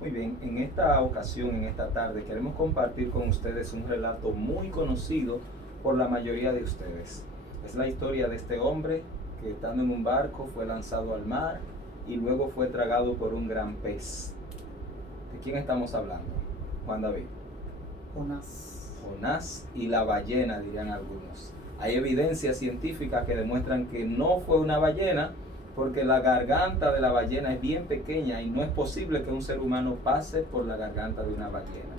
Muy bien, en esta ocasión, en esta tarde, queremos compartir con ustedes un relato muy conocido por la mayoría de ustedes. Es la historia de este hombre que, estando en un barco, fue lanzado al mar y luego fue tragado por un gran pez. ¿De quién estamos hablando, Juan David? Jonás y la ballena, dirían algunos. Hay evidencias científicas que demuestran que no fue una ballena, porque la garganta de la ballena es bien pequeña y no es posible que un ser humano pase por la garganta de una ballena.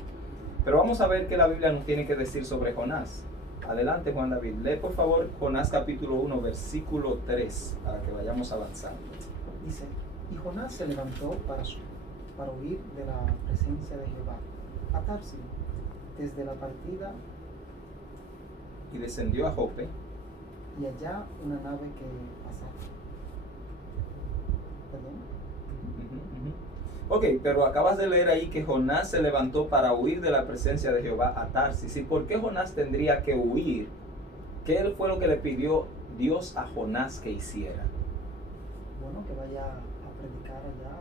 Pero vamos a ver qué la Biblia nos tiene que decir sobre Jonás. Adelante, Juan David. Lee por favor Jonás capítulo 1, versículo 3, para que vayamos avanzando. Dice, y Jonás se levantó para huir de la presencia de Jehová, a Tarsis, desde la partida, Y descendió a Jope. y allá una nave que pasaba. ¿Perdón? Ok, pero acabas de leer ahí que Jonás se levantó para huir de la presencia de Jehová a Tarsis. ¿Y por qué Jonás tendría que huir? ¿Qué fue lo que le pidió Dios a Jonás que hiciera? Bueno, que vaya a predicar allá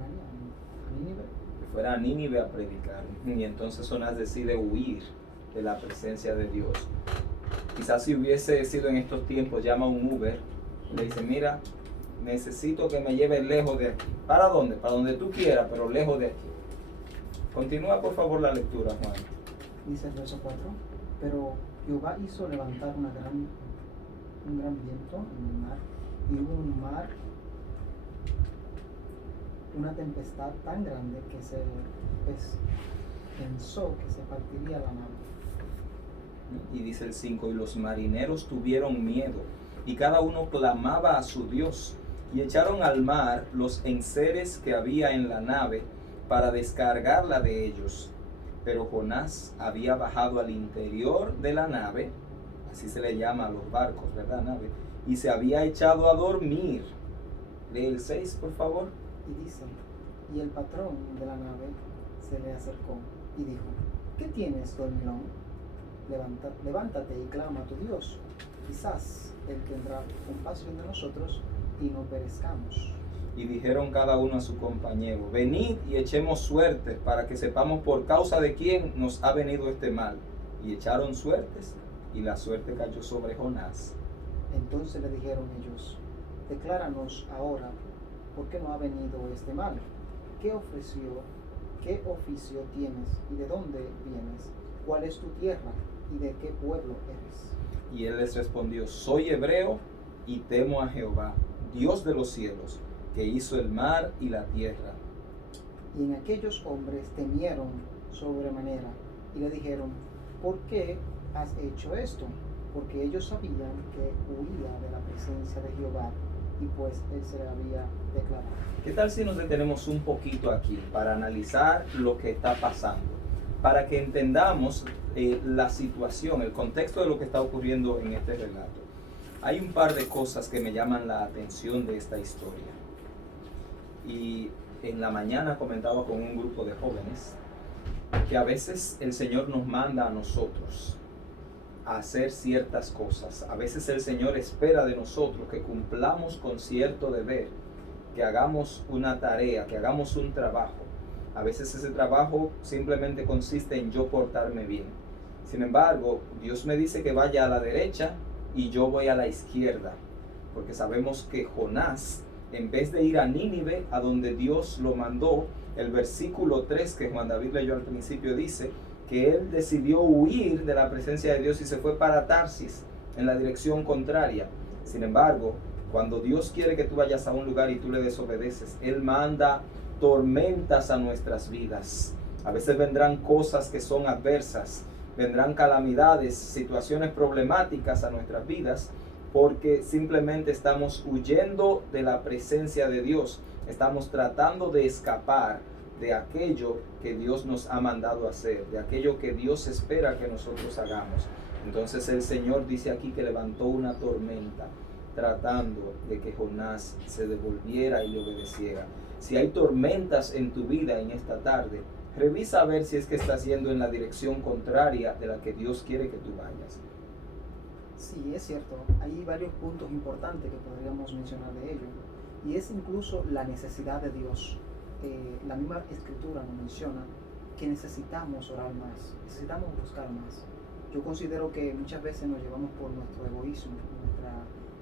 a Nínive. Que fuera a Nínive a predicar. Y entonces Jonás decide huir de la presencia de Dios. Quizás si hubiese sido en estos tiempos, llama a un Uber y le dice, mira, necesito que me lleves lejos de aquí. ¿Para dónde? Para donde tú quieras, pero lejos de aquí. Continúa por favor la lectura, Juan. Dice el verso 4, pero Jehová hizo levantar un gran viento en el mar, y hubo una tempestad tan grande que se pensó que se partiría la nave. Y dice el 5, y los marineros tuvieron miedo, y cada uno clamaba a su Dios, y echaron al mar los enseres que había en la nave para descargarla de ellos. Pero Jonás había bajado al interior de la nave, así se le llama a los barcos, ¿verdad? Nave, y se había echado a dormir. Lee el 6, por favor. Y dice, y el patrón de la nave se le acercó y dijo, ¿qué tienes, dormilón? Levántate y clama a tu Dios. Quizás Él tendrá compasión de nosotros y no perezcamos. Y dijeron cada uno a su compañero, venid y echemos suertes para que sepamos por causa de quién nos ha venido este mal. Y echaron suertes, y la suerte cayó sobre Jonás. Entonces le dijeron ellos, decláranos ahora por qué no ha venido este mal. ¿Qué oficio tienes y de dónde vienes? ¿Cuál es tu tierra y de qué pueblo eres? Y él les respondió, soy hebreo y temo a Jehová, Dios de los cielos, que hizo el mar y la tierra. Y en aquellos hombres temieron sobremanera y le dijeron, ¿por qué has hecho esto? Porque ellos sabían que huía de la presencia de Jehová, y pues él se le había declarado. ¿Qué tal si nos detenemos un poquito aquí para analizar lo que está pasando? Para que entendamos la situación, el contexto de lo que está ocurriendo en este relato. Hay un par de cosas que me llaman la atención de esta historia. Y en la mañana comentaba con un grupo de jóvenes que a veces el Señor nos manda a nosotros a hacer ciertas cosas. A veces el Señor espera de nosotros que cumplamos con cierto deber, que hagamos una tarea, que hagamos un trabajo. A veces ese trabajo simplemente consiste en yo portarme bien. Sin embargo, Dios me dice que vaya a la derecha y yo voy a la izquierda, porque sabemos que Jonás, en vez de ir a Nínive, a donde Dios lo mandó, el versículo 3 que Juan David leyó al principio dice que él decidió huir de la presencia de Dios y se fue para Tarsis, en la dirección contraria. Sin embargo, cuando Dios quiere que tú vayas a un lugar y tú le desobedeces, Él manda tormentas a nuestras vidas. A veces vendrán cosas que son adversas, vendrán calamidades, situaciones problemáticas a nuestras vidas, porque simplemente estamos huyendo de la presencia de Dios. Estamos tratando de escapar de aquello que Dios nos ha mandado hacer, de aquello que Dios espera que nosotros hagamos. Entonces el Señor dice aquí que levantó una tormenta, tratando de que Jonás se devolviera y le obedeciera. Si hay tormentas en tu vida en esta tarde, revisa a ver si es que estás yendo en la dirección contraria de la que Dios quiere que tú vayas. Sí, es cierto. Hay varios puntos importantes que podríamos mencionar de ello. y es incluso la necesidad de Dios. La misma escritura nos menciona que necesitamos orar más, necesitamos buscar más. Yo considero que muchas veces nos llevamos por nuestro egoísmo,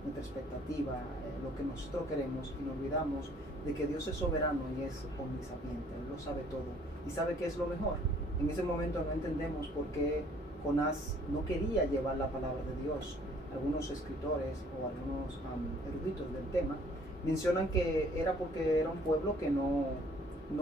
nuestra expectativa, lo que nosotros queremos, y nos olvidamos de que Dios es soberano y es omnisapiente, Él lo sabe todo y sabe qué es lo mejor. En ese momento no entendemos por qué Jonás no quería llevar la palabra de Dios. Algunos escritores o algunos eruditos del tema mencionan que era porque era un pueblo que no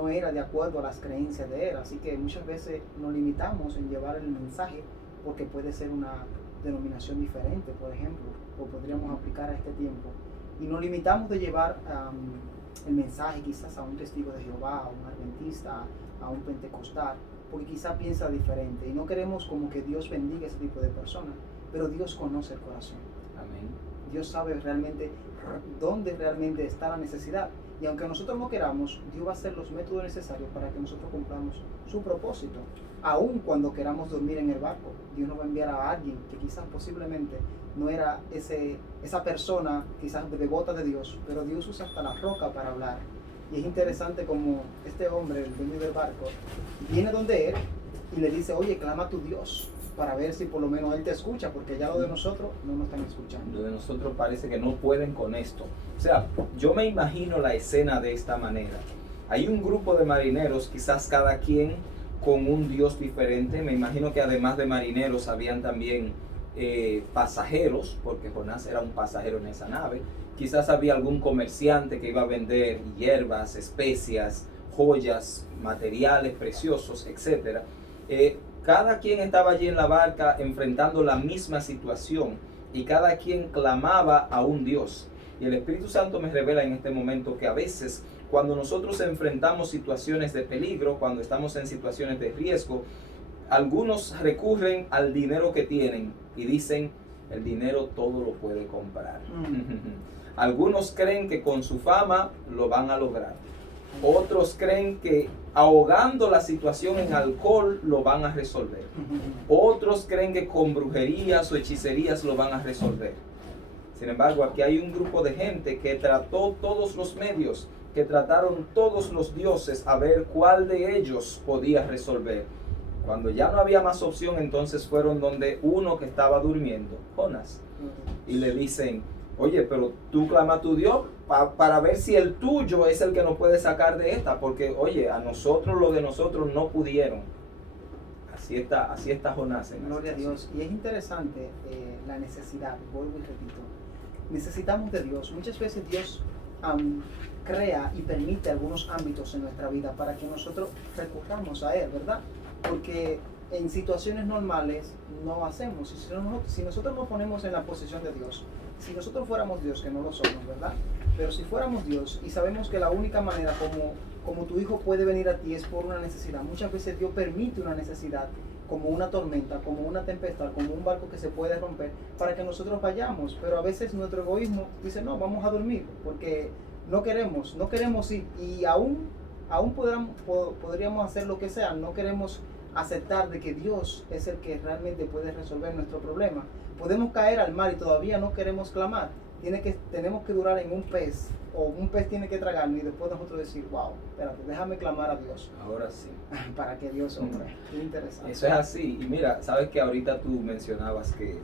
era de acuerdo a las creencias de él, así que muchas veces nos limitamos en llevar el mensaje porque puede ser una denominación diferente, por ejemplo, o podríamos aplicar a este tiempo, y nos limitamos de llevar el mensaje quizás a un testigo de Jehová, a un adventista, a un pentecostal, porque quizás piensa diferente y no queremos como que Dios bendiga a ese tipo de personas, pero Dios conoce el corazón. Amén. Dios sabe realmente dónde realmente está la necesidad, y aunque nosotros no queramos, Dios va a hacer los métodos necesarios para que nosotros cumplamos su propósito. Aun cuando queramos dormir en el barco, Dios nos va a enviar a alguien que quizás posiblemente no era esa persona quizás devota de Dios, pero Dios usa hasta la roca para hablar. Y es interesante como este hombre, el dueño del barco, viene donde él y le dice: oye, clama a tu Dios, para ver si por lo menos Él te escucha, porque ya lo de nosotros no nos están escuchando. Lo de nosotros parece que no pueden con esto. O sea, yo me imagino la escena de esta manera. Hay un grupo de marineros, quizás cada quien con un Dios diferente. Me imagino que además de marineros habían también pasajeros, porque Jonás era un pasajero en esa nave. Quizás había algún comerciante que iba a vender hierbas, especias, joyas, materiales preciosos, etc. Cada quien estaba allí en la barca enfrentando la misma situación, y cada quien clamaba a un Dios. Y el Espíritu Santo me revela en este momento que a veces cuando nosotros enfrentamos situaciones de peligro, cuando estamos en situaciones de riesgo, algunos recurren al dinero que tienen y dicen: el dinero todo lo puede comprar. Algunos creen que con su fama lo van a lograr. Otros creen que ahogando la situación en alcohol lo van a resolver. Otros creen que con brujerías o hechicerías lo van a resolver. Sin embargo, aquí hay un grupo de gente que trató todos los medios, que trataron todos los dioses a ver cuál de ellos podía resolver. Cuando ya no había más opción, entonces fueron donde uno que estaba durmiendo, Jonás, y le dicen: oye, pero tú clama a tu Dios para ver si el tuyo es el que nos puede sacar de esta, porque oye, a nosotros lo de nosotros no pudieron. Así está Jonás. Gloria a Dios. Y es interesante la necesidad, vuelvo y repito, necesitamos de Dios. Muchas veces Dios crea y permite algunos ámbitos en nuestra vida para que nosotros recurramos a Él, ¿verdad? Porque en situaciones normales no hacemos. Si nosotros nos ponemos en la posición de Dios, si nosotros fuéramos Dios, que no lo somos, ¿verdad? Pero si fuéramos Dios y sabemos que la única manera como tu hijo puede venir a ti es por una necesidad, muchas veces Dios permite una necesidad, como una tormenta, como una tempestad, como un barco que se puede romper, para que nosotros vayamos. Pero a veces nuestro egoísmo dice: no, vamos a dormir, porque no queremos ir, y aún podríamos hacer lo que sea, no queremos aceptar de que Dios es el que realmente puede resolver nuestro problema. Podemos caer al mar y todavía no queremos clamar. Tenemos que durar en un pez, o un pez tiene que tragarnos, y después nosotros decir: wow, espérate, déjame clamar a Dios. Ahora sí. Para que Dios obre. Qué interesante. Eso es así. Y mira, sabes que ahorita tú mencionabas que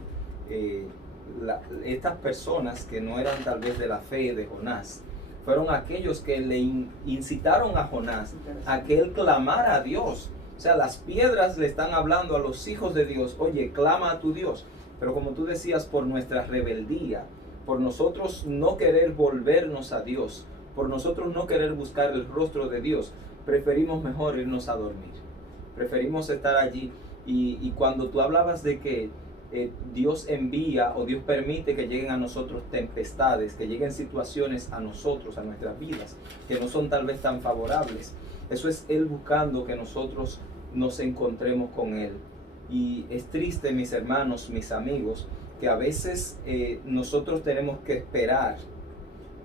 estas personas que no eran tal vez de la fe de Jonás, fueron aquellos que le incitaron a Jonás a que él clamara a Dios. O sea, las piedras le están hablando a los hijos de Dios: oye, clama a tu Dios. Pero como tú decías, por nuestra rebeldía, por nosotros no querer volvernos a Dios, por nosotros no querer buscar el rostro de Dios, preferimos mejor irnos a dormir. Preferimos estar allí. Y cuando tú hablabas de que Dios envía o Dios permite que lleguen a nosotros tempestades, que lleguen situaciones a nosotros, a nuestras vidas, que no son tal vez tan favorables, eso es Él buscando que nosotros nos encontremos con Él. Y es triste, mis hermanos, mis amigos, que a veces nosotros tenemos que esperar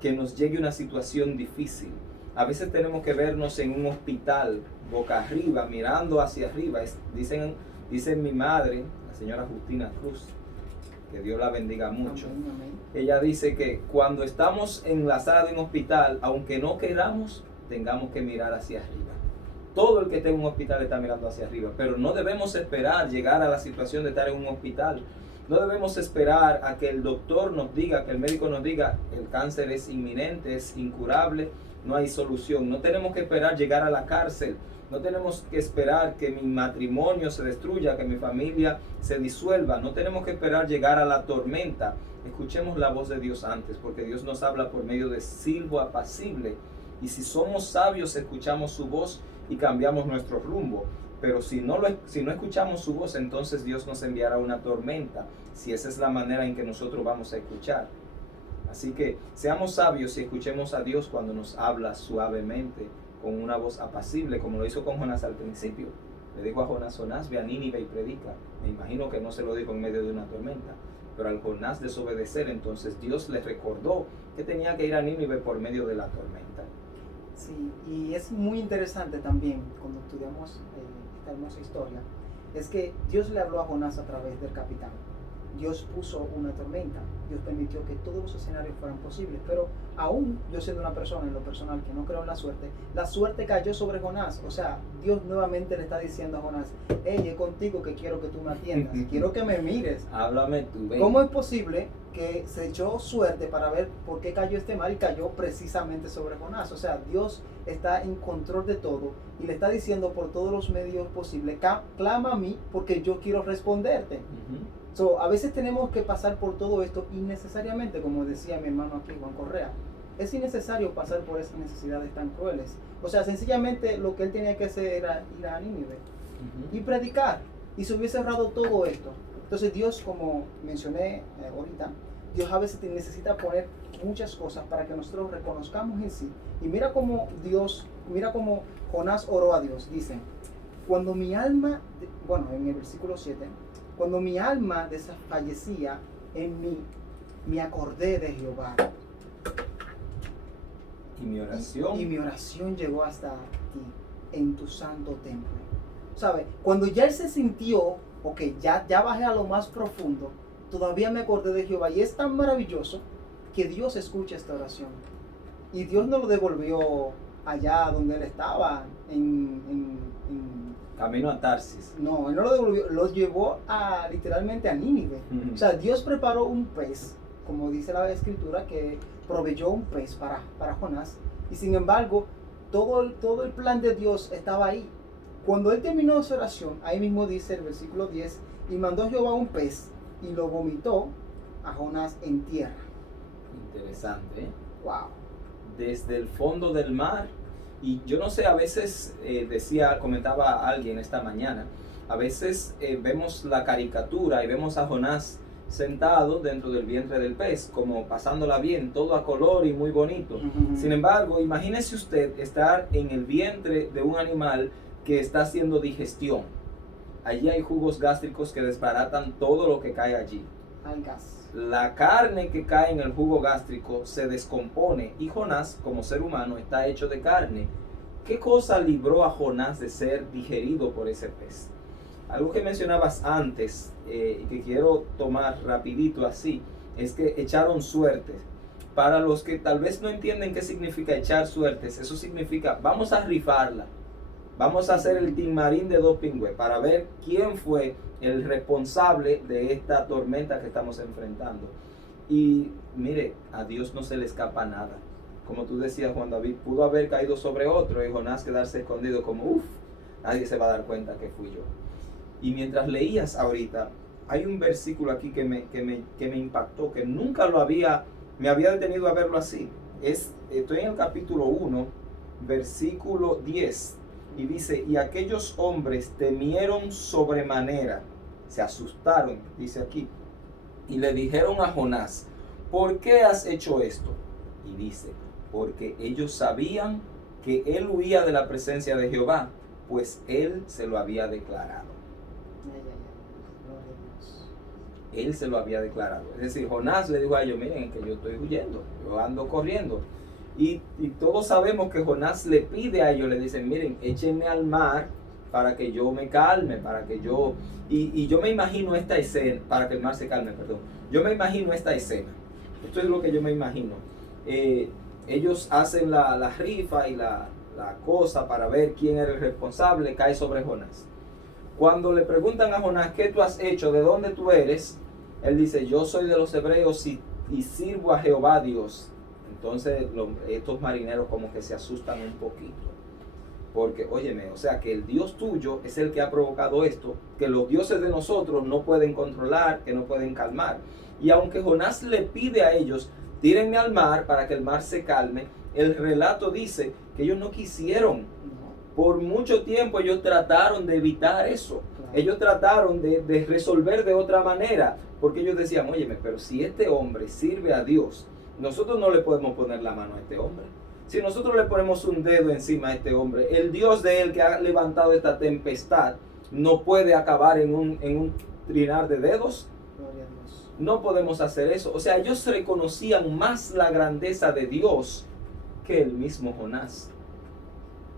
que nos llegue una situación difícil. A veces tenemos que vernos en un hospital, boca arriba, mirando hacia arriba. Dice mi madre, la señora Justina Cruz, que Dios la bendiga mucho. Amén, amén. Ella dice que cuando estamos en la sala de un hospital, aunque no queramos, tengamos que mirar hacia arriba. Todo el que esté en un hospital está mirando hacia arriba, pero no debemos esperar llegar a la situación de estar en un hospital. No debemos esperar a que el doctor nos diga, que el médico nos diga, el cáncer es inminente, es incurable, no hay solución. No tenemos que esperar llegar a la cárcel. No tenemos que esperar que mi matrimonio se destruya, que mi familia se disuelva. No tenemos que esperar llegar a la tormenta. Escuchemos la voz de Dios antes, porque Dios nos habla por medio de silbo apacible. Y si somos sabios, escuchamos su voz y cambiamos nuestro rumbo. Pero si no escuchamos su voz, entonces Dios nos enviará una tormenta, si esa es la manera en que nosotros vamos a escuchar. Así que seamos sabios y escuchemos a Dios cuando nos habla suavemente, con una voz apacible, como lo hizo con Jonás al principio. Le dijo a Jonás, Jonás, ve a Nínive y predica. Me imagino que no se lo dijo en medio de una tormenta, pero al Jonás desobedecer, entonces Dios le recordó que tenía que ir a Nínive por medio de la tormenta. Sí, y es muy interesante también cuando estudiamos esta hermosa historia, es que Dios le habló a Jonás a través del capitán. Dios puso una tormenta, Dios permitió que todos los escenarios fueran posibles, pero aún yo siendo una persona en lo personal que no creo en la suerte cayó sobre Jonás. O sea, Dios nuevamente le está diciendo a Jonás, hey, es contigo que quiero que tú me atiendas, quiero que me mires. Háblame tú, ven. ¿Cómo es posible que se echó suerte para ver por qué cayó este mal y cayó precisamente sobre Jonás? O sea, Dios está en control de todo y le está diciendo por todos los medios posibles, clama a mí porque yo quiero responderte. So, a veces tenemos que pasar por todo esto innecesariamente, como decía mi hermano aquí, Juan Correa. Es innecesario pasar por esas necesidades tan crueles. O sea, sencillamente lo que él tenía que hacer era ir a Nínive y predicar. Y se hubiese ahorrado todo esto. Entonces Dios, como mencioné ahorita, Dios a veces necesita poner muchas cosas para que nosotros reconozcamos en sí. Y mira cómo Jonás oró a Dios. Dice, cuando mi alma, bueno, en el versículo 7, cuando mi alma desfallecía en mí, me acordé de Jehová. Y mi oración. Y mi oración llegó hasta ti, en tu santo templo. ¿Sabe? Cuando ya él se sintió, ok, ya bajé a lo más profundo, todavía me acordé de Jehová. Y es tan maravilloso que Dios escucha esta oración. Y Dios no lo devolvió allá donde él estaba, en camino a Tarsis. No, él no lo devolvió, lo llevó literalmente a Nínive. O sea, Dios preparó un pez, como dice la Escritura, que proveyó un pez para Jonás. Y sin embargo, todo el plan de Dios estaba ahí. Cuando él terminó su oración, ahí mismo dice el versículo 10, y mandó Jehová un pez y lo vomitó a Jonás en tierra. Interesante, ¿eh? Wow. Desde el fondo del mar. Y yo no sé, a veces comentaba alguien esta mañana, a veces vemos la caricatura y vemos a Jonás sentado dentro del vientre del pez, como pasándola bien, todo a color y muy bonito. Sin embargo, imagínese usted estar en el vientre de un animal que está haciendo digestión. Allí hay jugos gástricos que desbaratan todo lo que cae allí. Algas. La carne que cae en el jugo gástrico se descompone y Jonás, como ser humano, está hecho de carne. ¿Qué cosa libró a Jonás de ser digerido por ese pez? Algo que mencionabas antes y que quiero tomar rapidito así, es que echaron suertes. Para los que tal vez no entienden qué significa echar suertes, eso significa vamos a rifarla. Vamos a hacer el timarín de dos pingües para ver quién fue el responsable de esta tormenta que estamos enfrentando. Y mire, a Dios no se le escapa nada. Como tú decías, Juan David, pudo haber caído sobre otro y Jonás quedarse escondido como, nadie se va a dar cuenta que fui yo. Y mientras leías ahorita, hay un versículo aquí que me impactó, que nunca me había detenido a verlo así. Estoy en el capítulo 1, versículo 10. Y dice, y aquellos hombres temieron sobremanera, se asustaron, dice aquí, y le dijeron a Jonás, ¿por qué has hecho esto? Y dice, porque ellos sabían que él huía de la presencia de Jehová, pues él se lo había declarado. Él se lo había declarado. Es decir, Jonás le dijo a ellos, miren que yo estoy huyendo, yo ando corriendo. Y todos sabemos que Jonás le pide a ellos, le dicen, miren, échenme al mar para que yo me calme, para que yo... Y yo me imagino esta escena, para que el mar se calme, perdón. Yo me imagino esta escena. Esto es lo que yo me imagino. Ellos hacen la rifa y la cosa para ver quién era el responsable, cae sobre Jonás. Cuando le preguntan a Jonás, ¿qué tú has hecho? ¿De dónde tú eres? Él dice, yo soy de los hebreos y sirvo a Jehová Dios. Entonces estos marineros como que se asustan un poquito. Porque, óyeme, o sea que el Dios tuyo es el que ha provocado esto, que los dioses de nosotros no pueden controlar, que no pueden calmar. Y aunque Jonás le pide a ellos, tírenme al mar para que el mar se calme, el relato dice que ellos no quisieron. Por mucho tiempo ellos trataron de evitar eso. Ellos trataron de resolver de otra manera, porque ellos decían, óyeme, pero si este hombre sirve a Dios, nosotros no le podemos poner la mano a este hombre. Si nosotros le ponemos un dedo encima a este hombre, el Dios de él que ha levantado esta tempestad no puede acabar en un trinar de dedos. Gloria a Dios. No podemos hacer eso. O sea, ellos reconocían más la grandeza de Dios que el mismo Jonás.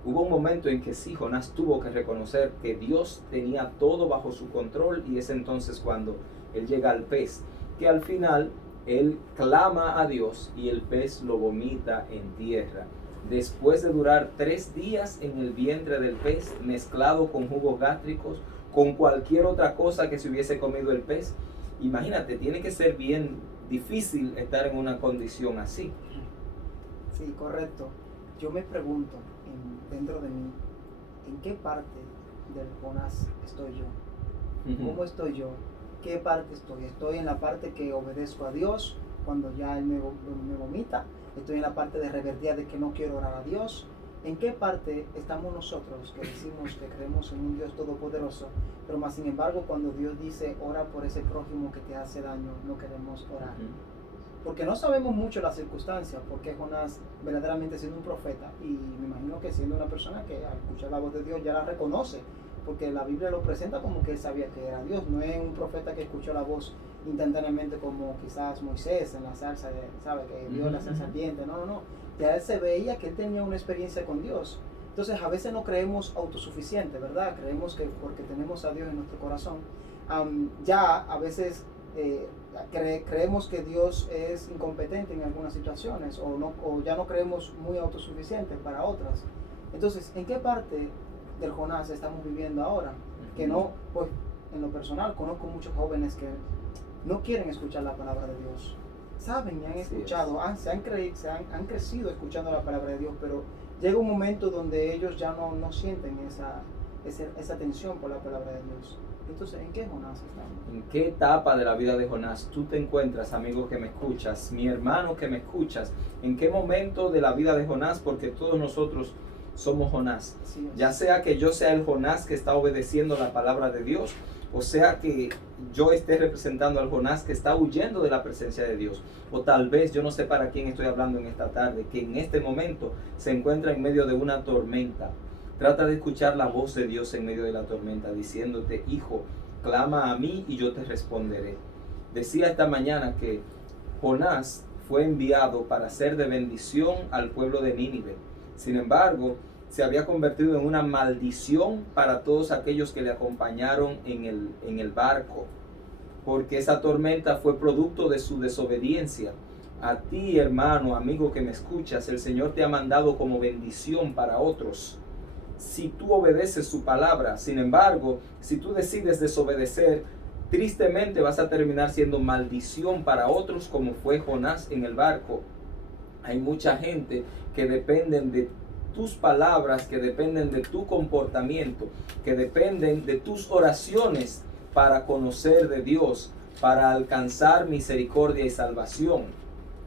Hubo un momento en que sí, Jonás tuvo que reconocer que Dios tenía todo bajo su control, y es entonces cuando él llega al pez, que al final él clama a Dios y el pez lo vomita en tierra. Después de durar 3 días en el vientre del pez, mezclado con jugos gástricos, con cualquier otra cosa que se hubiese comido el pez. Imagínate, tiene que ser bien difícil estar en una condición así. Sí, correcto. Yo me pregunto, dentro de mí, ¿en qué parte del Jonás estoy yo? ¿Cómo estoy yo? ¿Qué parte estoy? ¿Estoy en la parte que obedezco a Dios cuando ya Él me vomita? ¿Estoy en la parte de rebeldía de que no quiero orar a Dios? ¿En qué parte estamos nosotros que decimos que creemos en un Dios todopoderoso, pero más sin embargo cuando Dios dice ora por ese prójimo que te hace daño, no queremos orar? Porque no sabemos mucho las circunstancias, porque Jonás verdaderamente siendo un profeta, y me imagino que siendo una persona que al escuchar la voz de Dios ya la reconoce, porque la Biblia lo presenta como que él sabía que era Dios, no es un profeta que escuchó la voz instantáneamente como quizás Moisés en la zarza, ¿sabe? Que vio la zarza ardiente, no, ya él se veía que él tenía una experiencia con Dios. Entonces a veces no creemos autosuficiente, ¿verdad? Creemos que porque tenemos a Dios en nuestro corazón, ya a veces creemos que Dios es incompetente en algunas situaciones, o ya no creemos muy autosuficientes para otras. Entonces, ¿en qué parte del Jonás estamos viviendo ahora? Que no, pues en lo personal conozco muchos jóvenes que no quieren escuchar la palabra de Dios. Saben y han escuchado, han crecido escuchando la palabra de Dios, pero llega un momento donde ellos ya no sienten esa tensión por la palabra de Dios. Entonces, ¿en qué Jonás estamos? ¿En qué etapa de la vida de Jonás tú te encuentras, amigo que me escuchas, mi hermano que me escuchas? ¿En qué momento de la vida de Jonás? Porque todos nosotros somos Jonás. Ya sea que yo sea el Jonás que está obedeciendo la palabra de Dios, o sea que yo esté representando al Jonás que está huyendo de la presencia de Dios. O tal vez, yo no sé para quién estoy hablando en esta tarde, que en este momento se encuentra en medio de una tormenta. Trata de escuchar la voz de Dios en medio de la tormenta, diciéndote, hijo, clama a mí y yo te responderé. Decía esta mañana que Jonás fue enviado para ser de bendición al pueblo de Nínive. Sin embargo, se había convertido en una maldición para todos aquellos que le acompañaron en el barco, porque esa tormenta fue producto de su desobediencia. A ti, hermano, amigo que me escuchas, el Señor te ha mandado como bendición para otros, si tú obedeces su palabra. Sin embargo, si tú decides desobedecer, tristemente vas a terminar siendo maldición para otros, como fue Jonás en el barco. Hay mucha gente que dependen de tus palabras, que dependen de tu comportamiento, que dependen de tus oraciones para conocer de Dios, para alcanzar misericordia y salvación.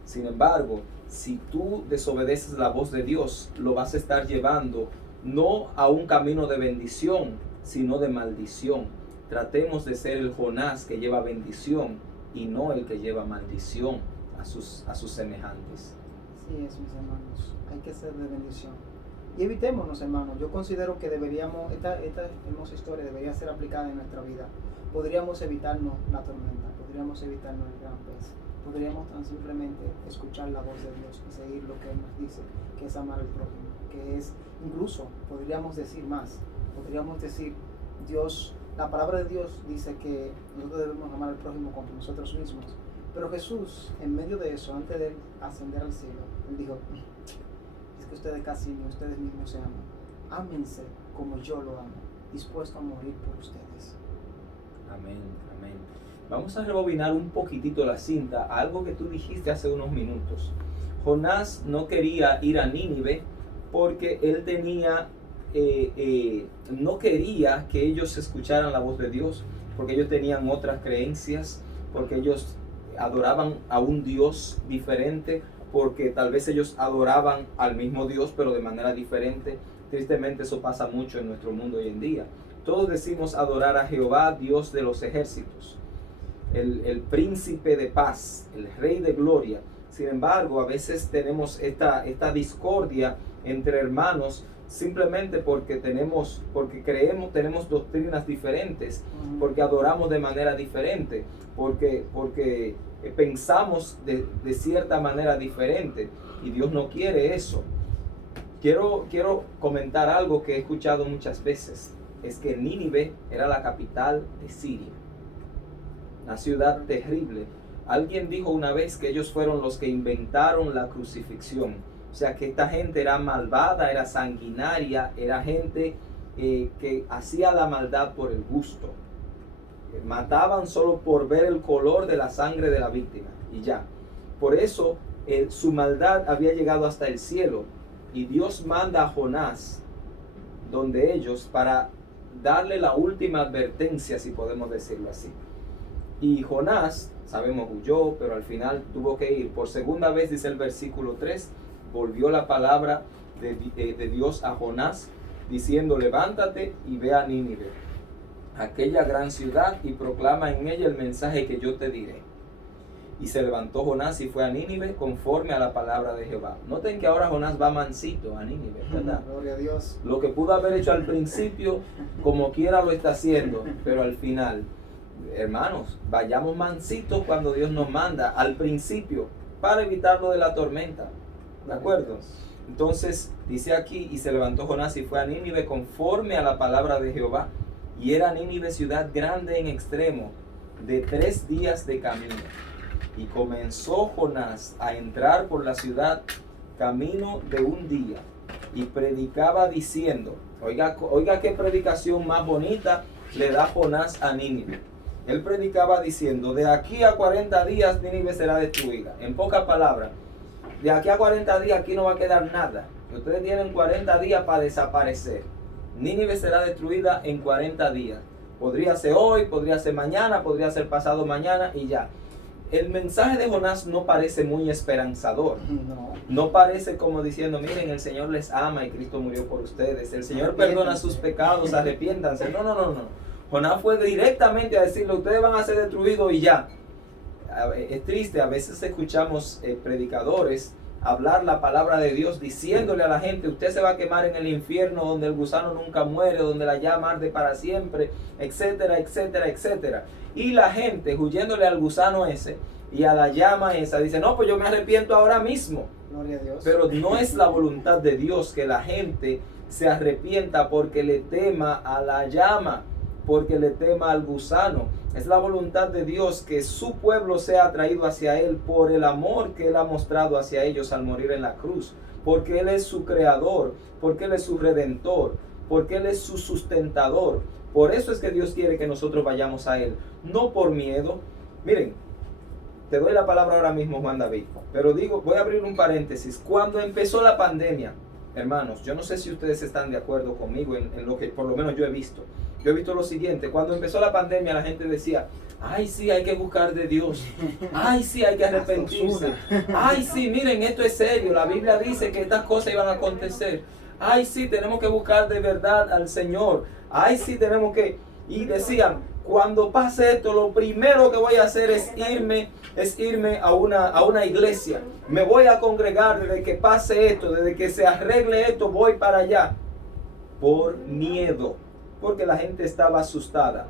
Sin embargo, si tú desobedeces la voz de Dios, lo vas a estar llevando no a un camino de bendición, sino de maldición. Tratemos de ser el Jonás que lleva bendición y no el que lleva maldición a sus semejantes. Así es, mis hermanos, hay que ser de bendición. Y evitémonos, hermanos. Yo considero que esta hermosa historia debería ser aplicada en nuestra vida. Podríamos evitarnos la tormenta, podríamos evitarnos el gran pez, podríamos tan simplemente escuchar la voz de Dios y seguir lo que Él nos dice, que es amar al prójimo, que es, incluso podríamos decir más, podríamos decir, Dios, la palabra de Dios dice que nosotros debemos amar al prójimo como nosotros mismos, pero Jesús, en medio de eso, antes de ascender al cielo, Él dijo, es que ustedes casi ni ustedes mismos se aman, ámense como yo lo amo, dispuesto a morir por ustedes. Amén, amén. Vamos a rebobinar un poquitito la cinta a algo que tú dijiste hace unos minutos. Jonás no quería ir a Nínive porque él tenía, no quería que ellos escucharan la voz de Dios, porque ellos tenían otras creencias, porque ellos adoraban a un Dios diferente, porque tal vez ellos adoraban al mismo Dios, pero de manera diferente. Tristemente eso pasa mucho en nuestro mundo hoy en día. Todos decimos adorar a Jehová, Dios de los ejércitos, el príncipe de paz, el rey de gloria. Sin embargo, a veces tenemos esta discordia entre hermanos simplemente porque tenemos doctrinas diferentes, porque adoramos de manera diferente, porque pensamos de cierta manera diferente, y Dios no quiere eso. Quiero comentar algo que he escuchado muchas veces. Es que Nínive era la capital de Siria, una ciudad terrible. Alguien dijo una vez que ellos fueron los que inventaron la crucifixión. O sea, que esta gente era malvada, era sanguinaria, era gente que hacía la maldad por el gusto. Mataban solo por ver el color de la sangre de la víctima y ya. Por eso su maldad había llegado hasta el cielo, y Dios manda a Jonás donde ellos para darle la última advertencia, si podemos decirlo así. Y Jonás, sabemos, huyó, pero al final tuvo que ir. Por segunda vez, dice el versículo 3, volvió la palabra de Dios a Jonás, diciendo, levántate y ve a Nínive, aquella gran ciudad, y proclama en ella el mensaje que yo te diré. Y se levantó Jonás y fue a Nínive conforme a la palabra de Jehová. Noten que ahora Jonás va mansito a Nínive, ¿verdad? Gloria a Dios. Lo que pudo haber hecho al principio, como quiera lo está haciendo, pero al final, hermanos, vayamos mansitos cuando Dios nos manda, al principio, para evitar lo de la tormenta, ¿de acuerdo? Entonces, dice aquí, y se levantó Jonás y fue a Nínive conforme a la palabra de Jehová, y era Nínive ciudad grande en extremo, de 3 días de camino. Y comenzó Jonás a entrar por la ciudad camino de 1 día, y predicaba diciendo, oiga qué predicación más bonita le da Jonás a Nínive. Él predicaba diciendo, de aquí a 40 días Nínive será destruida. En pocas palabras, de aquí a 40 días aquí no va a quedar nada. Ustedes tienen 40 días para desaparecer. Nínive será destruida en 40 días. Podría ser hoy, podría ser mañana, podría ser pasado mañana y ya. El mensaje de Jonás no parece muy esperanzador. No parece como diciendo, miren, el Señor les ama y Cristo murió por ustedes. El Señor perdona sus pecados, arrepiéntanse. No. Jonás fue directamente a decirle, ustedes van a ser destruidos y ya. Es triste, a veces escuchamos predicadores hablar la palabra de Dios diciéndole a la gente, usted se va a quemar en el infierno donde el gusano nunca muere, donde la llama arde para siempre, etcétera, etcétera, etcétera. Y la gente, huyéndole al gusano ese y a la llama esa, dice, no, pues yo me arrepiento ahora mismo. Gloria a Dios. Pero no es la voluntad de Dios que la gente se arrepienta porque le tema a la llama, porque le tema al gusano. Es la voluntad de Dios que su pueblo sea atraído hacia Él por el amor que Él ha mostrado hacia ellos al morir en la cruz, porque Él es su creador, porque Él es su redentor, porque Él es su sustentador. Por eso es que Dios quiere que nosotros vayamos a Él, no por miedo. Miren, te doy la palabra ahora mismo, Juan David, pero voy a abrir un paréntesis. Cuando empezó la pandemia, hermanos, yo no sé si ustedes están de acuerdo conmigo en lo que por lo menos yo he visto. Yo he visto lo siguiente, cuando empezó la pandemia la gente decía, ay sí, hay que buscar de Dios, ay sí, hay que arrepentirse, ay sí, miren, esto es serio, la Biblia dice que estas cosas iban a acontecer, ay sí, tenemos que buscar de verdad al Señor, ay sí, tenemos que, y decían, cuando pase esto, lo primero que voy a hacer es irme a una iglesia, me voy a congregar desde que pase esto, desde que se arregle esto, voy para allá, por miedo. Porque la gente estaba asustada.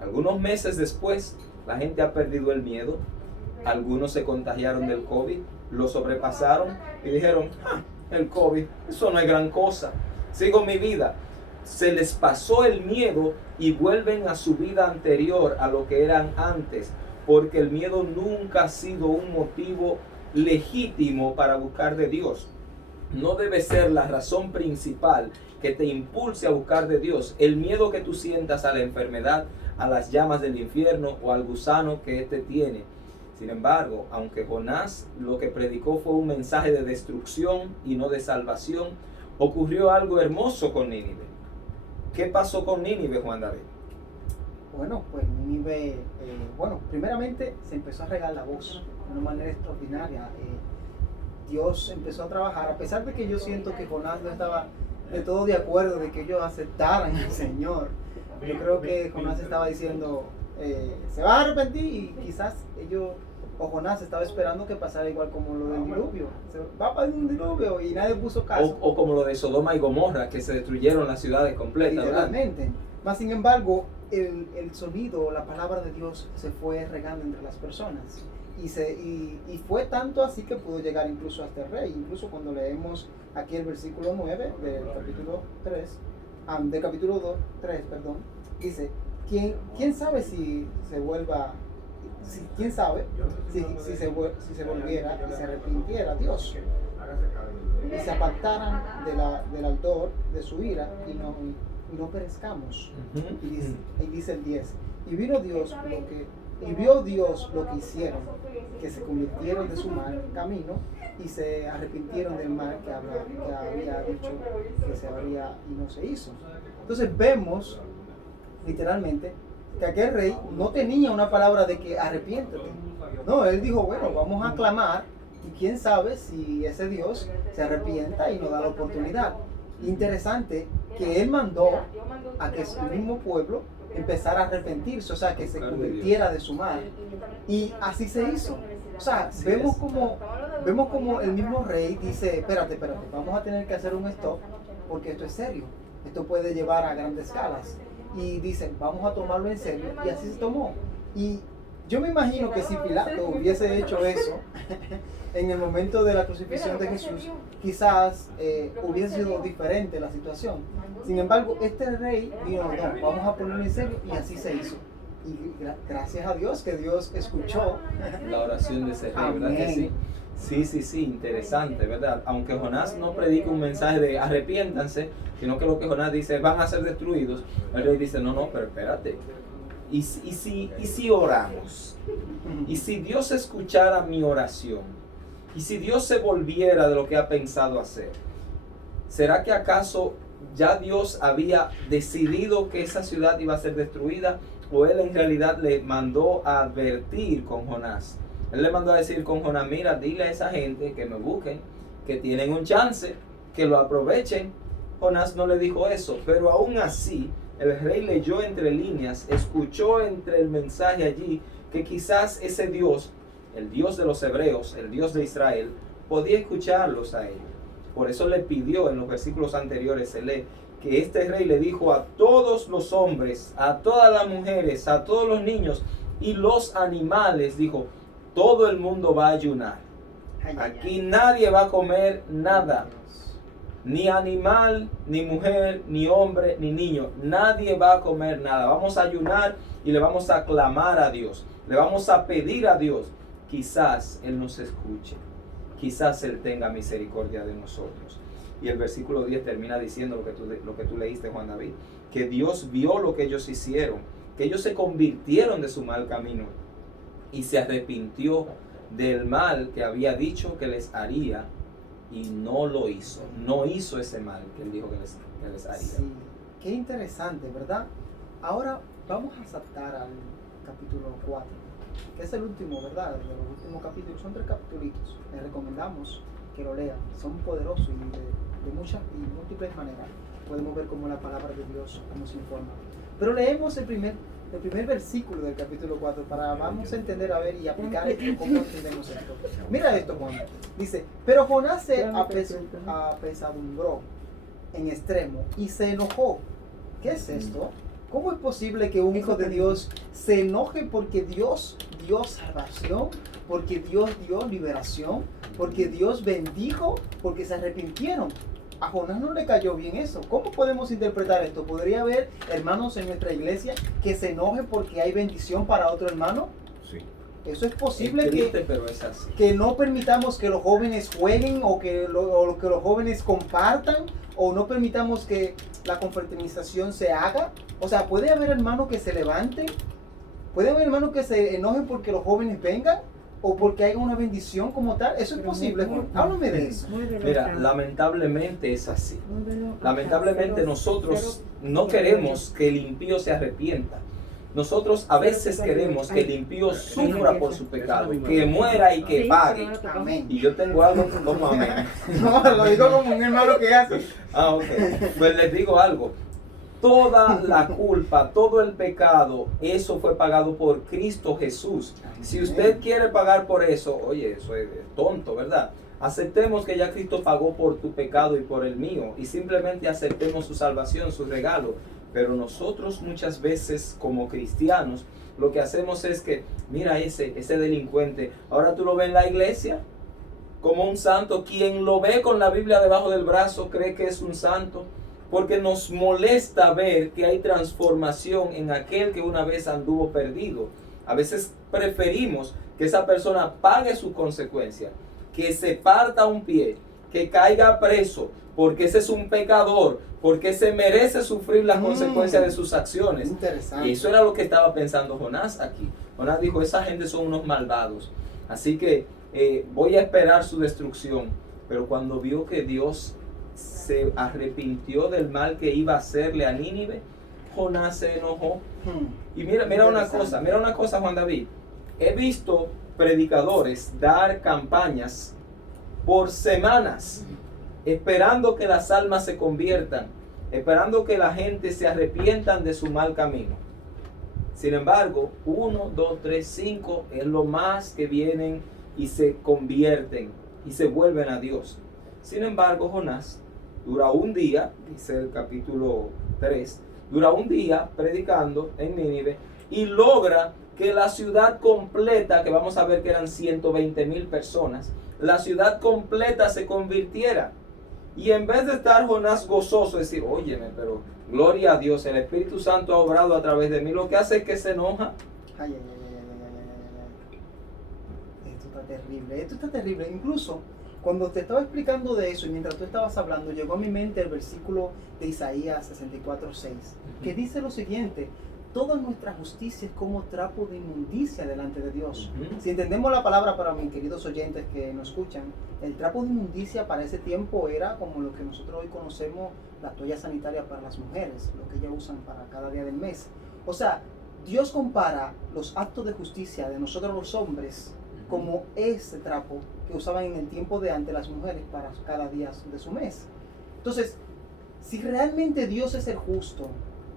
Algunos meses después, la gente ha perdido el miedo. Algunos se contagiaron del COVID, lo sobrepasaron y dijeron, el COVID, eso no es gran cosa, sigo mi vida. Se les pasó el miedo y vuelven a su vida anterior, a lo que eran antes, porque el miedo nunca ha sido un motivo legítimo para buscar de Dios. No debe ser la razón principal que te impulse a buscar de Dios. El miedo que tú sientas a la enfermedad, a las llamas del infierno o al gusano que éste tiene. Sin embargo, aunque Jonás lo que predicó fue un mensaje de destrucción y no de salvación, ocurrió algo hermoso con Nínive. ¿Qué pasó con Nínive, Juan David? Bueno, pues Nínive, primeramente se empezó a regar la voz de una manera extraordinaria. Dios empezó a trabajar, a pesar de que yo siento que Jonás no estaba de todo de acuerdo de que ellos aceptaran al Señor. Yo creo que Jonás estaba diciendo, se va a arrepentir, y quizás ellos, o Jonás estaba esperando que pasara igual como lo del diluvio. Se va a pasar un diluvio y nadie puso caso. O como lo de Sodoma y Gomorra, que se destruyeron las ciudades completas. Literalmente. Más sin embargo, el sonido, la palabra de Dios se fue regando entre las personas. Y fue tanto así que pudo llegar incluso hasta el rey. Incluso cuando leemos aquí el versículo 9 del capítulo 3, del capítulo 3, dice, ¿quién sabe si se vuelva, quién sabe si se volviera y se arrepintiera Dios y se apartaran del autor de su ira y no perezcamos? Y dice el 10, y vio Dios lo que hicieron, que se convirtieron de su mal camino y se arrepintieron del mal que había dicho que se haría y no se hizo. Entonces vemos literalmente que aquel rey no tenía una palabra de que arrepiéntete. No, él dijo, bueno, vamos a clamar y quién sabe si ese Dios se arrepienta y nos da la oportunidad. Interesante que él mandó a que su mismo pueblo empezara a arrepentirse, o sea, que se convirtiera de su mal. Y así se hizo. O sea, vemos como el mismo rey dice, espérate, vamos a tener que hacer un stop porque esto es serio. Esto puede llevar a grandes escalas. Y dicen, vamos a tomarlo en serio. Y así se tomó. Y yo me imagino que si Pilato hubiese hecho eso en el momento de la crucifixión de Jesús, quizás hubiese sido diferente la situación. Sin embargo, este rey dijo, no, vamos a ponerlo en serio, y así se hizo. Y gracias a Dios que Dios escuchó la oración de ese rey, ¿verdad que sí? Sí, interesante, ¿verdad? Aunque Jonás no predica un mensaje de arrepiéntanse, sino que lo que Jonás dice, van a ser destruidos, el rey dice, no, pero espérate. ¿Y si oramos? ¿Y si Dios escuchara mi oración? ¿Y si Dios se volviera de lo que ha pensado hacer? ¿Será que acaso ya Dios había decidido que esa ciudad iba a ser destruida? ¿O él en realidad le mandó a advertir con Jonás? Él le mandó a decir con Jonás, mira, dile a esa gente que me busquen, que tienen un chance, que lo aprovechen. Jonás no le dijo eso, pero aún así el rey leyó entre líneas, escuchó entre el mensaje allí que quizás ese Dios, el Dios de los hebreos, el Dios de Israel, podía escucharlos a ellos. Por eso le pidió, en los versículos anteriores se lee, que este rey le dijo a todos los hombres, a todas las mujeres, a todos los niños y los animales, dijo, todo el mundo va a ayunar. Aquí nadie va a comer nada. Ni animal, ni mujer, ni hombre, ni niño. Nadie va a comer nada. Vamos a ayunar y le vamos a clamar a Dios. Le vamos a pedir a Dios. Quizás Él nos escuche. Quizás Él tenga misericordia de nosotros. Y el versículo 10 termina diciendo lo que tú leíste, Juan David. Que Dios vio lo que ellos hicieron. Que ellos se convirtieron de su mal camino. Y se arrepintió del mal que había dicho que les haría. Y no lo hizo. No hizo ese mal que Él dijo que les haría. Sí, qué interesante, ¿verdad? Ahora vamos a saltar al capítulo 4, que es el último, ¿verdad? De los últimos capítulos. Son 3 capítulos. Les recomendamos que lo lean. Son poderosos y de muchas y múltiples maneras. Podemos ver cómo la palabra de Dios nos informa. Pero leemos el primer versículo del capítulo 4 vamos a entender, a ver, y aplicar esto, cómo entendemos esto. Mira esto, Juan. Dice, pero Jonás se apesadumbró en extremo y se enojó. ¿Qué es esto? ¿Cómo es posible que un hijo de Dios se enoje porque Dios dio salvación, porque Dios dio liberación, porque Dios bendijo, porque se arrepintieron? A Jonás no le cayó bien eso. ¿Cómo podemos interpretar esto? ¿Podría haber hermanos en nuestra iglesia que se enojen porque hay bendición para otro hermano? Sí. Eso es posible, Es triste, pero es así. que no permitamos que los jóvenes jueguen o que los jóvenes compartan, o no permitamos que la confraternización se haga. O sea, puede haber hermanos que se levanten, puede haber hermanos que se enojen porque los jóvenes vengan o porque haya una bendición como tal. Eso es posible, Juan. Háblame de eso. Mira, lamentablemente es así. Lamentablemente nosotros no queremos que el impío se arrepienta. Nosotros a veces queremos que el impío sufra por su pecado, que muera y que pague. Amén. Y yo tengo algo como amén. No, lo digo como un hermano que hace. Ah, ok. Pues les digo algo. Toda la culpa, todo el pecado, eso fue pagado por Cristo Jesús. Si usted quiere pagar por eso, oye, eso es tonto, ¿verdad? Aceptemos que ya Cristo pagó por tu pecado y por el mío, y simplemente aceptemos su salvación, su regalo. Pero nosotros muchas veces como cristianos lo que hacemos es que, mira ese delincuente, ahora tú lo ves en la iglesia como un santo. Quien lo ve con la Biblia debajo del brazo cree que es un santo, porque nos molesta ver que hay transformación en aquel que una vez anduvo perdido. A veces preferimos que esa persona pague su consecuencia, que se parta un pie, que caiga preso, porque ese es un pecador, porque se merece sufrir las consecuencias de sus acciones. Interesante. Y eso era lo que estaba pensando Jonás aquí. Jonás dijo, esa gente son unos malvados, así que voy a esperar su destrucción. Pero cuando vio que Dios se arrepintió del mal que iba a hacerle a Nínive, Jonás se enojó. Y mira una cosa, Juan David. He visto predicadores dar campañas por semanas, esperando que las almas se conviertan, esperando que la gente se arrepientan de su mal camino. Sin embargo, 1, 2, 3, 5 es lo más que vienen y se convierten y se vuelven a Dios. Sin embargo, Jonás dura un día, dice el capítulo 3, dura un día predicando en Nínive y logra que la ciudad completa, que vamos a ver que eran 120,000 personas, la ciudad completa se convirtiera. Y en vez de estar Jonás gozoso, decir, óyeme, pero gloria a Dios, el Espíritu Santo ha obrado a través de mí, lo que hace es que se enoja. Ay. Esto está terrible. Incluso cuando te estaba explicando de eso y mientras tú estabas hablando, llegó a mi mente el versículo de Isaías 64:6, que dice lo siguiente: toda nuestra justicia es como trapo de inmundicia delante de Dios. Si entendemos la palabra, para mis queridos oyentes que nos escuchan, el trapo de inmundicia para ese tiempo era como lo que nosotros hoy conocemos, la toalla sanitaria para las mujeres, lo que ellas usan para cada día del mes. O sea, Dios compara los actos de justicia de nosotros los hombres como ese trapo que usaban en el tiempo de antes las mujeres para cada día de su mes. Entonces, si realmente Dios es el justo,